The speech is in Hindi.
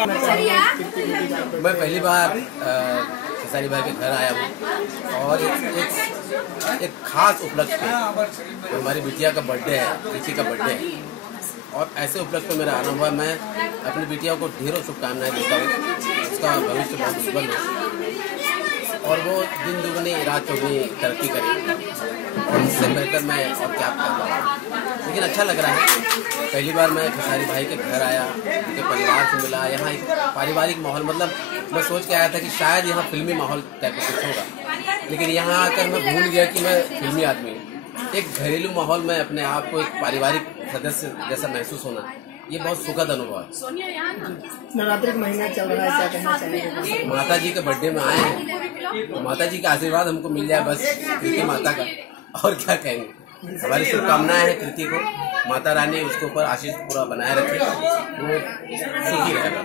मैं पहली बार खेसारी भाई के घर आया हूँ और एक खास उपलक्ष्य पे हमारी बिटिया का बर्थडे है, प्रीति का बर्थडे है और ऐसे उपलक्ष्य पे मेरा आना हुआ। मैं अपनी बिटिया को ढेरों शुभकामनाएं देता हूँ, उसका भविष्य बहुत उज्जवल हो और वो दिन दुगनी रात चौगुनी तरक्की करे और इससे बेहतर मैं और क्या कर रहा हूँ। लेकिन अच्छा लग रहा है, पहली बार मैं खेसारी भाई के घर आया, उनके परिवार से मिला। यहाँ एक पारिवारिक माहौल, मतलब मैं सोच के आया था कि शायद यहाँ फिल्मी माहौल टाइप का कुछ होगा, लेकिन यहाँ आकर मैं भूल गया कि मैं फिल्मी आदमी हूँ। एक घरेलू माहौल में अपने आप को एक पारिवारिक सदस्य जैसा महसूस होना, ये बहुत सुखद अनुभव है। नवरात्रि का महीना चल रहा है, क्या कहना चाहिए? माता जी के बर्थडे में आए हैं, तो माता जी का आशीर्वाद हमको मिल जाए बस, कृति माता का, और क्या कहेंगे। हमारी शुभकामनाएं हैं कृति को, माता रानी उसके ऊपर आशीष पूरा बनाए रखे, वो सुखी रहेगा।